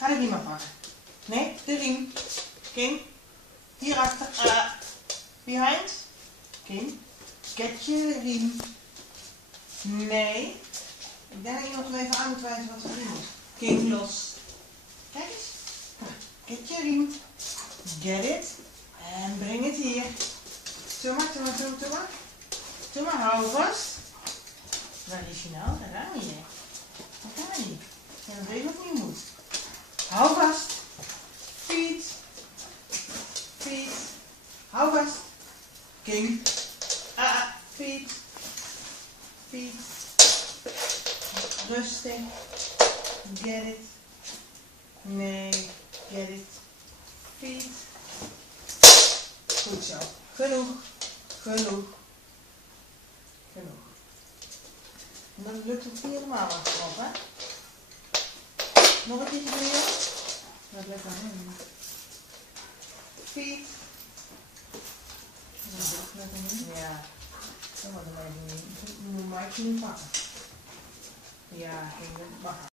Ga de riem maar pakken. Nee, de riem. Kim, hierachter. Behind. Kim, get je riem. Nee. Ik denk dat je nog even aan moet wijzen wat de riem is. Kim, los. Kijk eens. Get je riem. Get it. En breng het hier. Doe maar, hou vast. Waar is je nou? Daar ga je. Daar ga je. En dan weet je wat je moet. Hou vast. Feet. Feet. Hou vast. King. Feet. Feet. Rustig. Get it. Nee. Get it. Feet. Goed zo. Genoeg. Genoeg. Genoeg. En dat lukt ook niet helemaal achterop, hè? Nog een keertje voor jou? Dat lukt dan helemaal niet. Feet. Ja. Dat wordt hem even niet. Moet maar even niet pakken. Ja, ik mag.